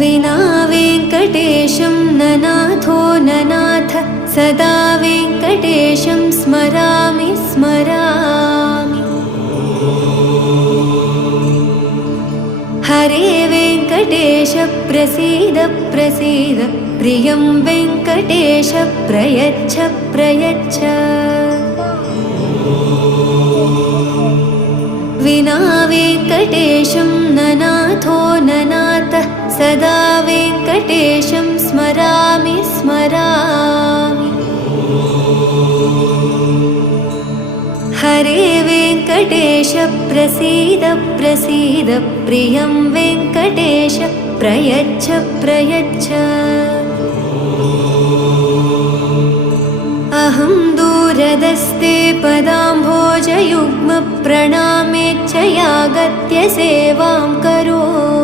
विना वेङ्कटेशं ननाथो ननाथ सदा वेङ्कटेशं स्मरामि स्मरामि। हरे वेङ्कटेश प्रसीद प्रसीद प्रियं वेङ्कटेश प्रयच्छ प्रयच्छ। विना वेङ्कटेशं ननाथो ननाथ सदा वेङ्कटेशं स्मरामि स्मरामि। हरे वेङ्कटेश प्रसीद प्रसीद प्रियं वेङ्कटेश प्रयच्छ प्रयच्छ। अहं दूरदस्ते पदाम्भोजयुग्म प्रणामेच्छयागत्य सेवां करोमि।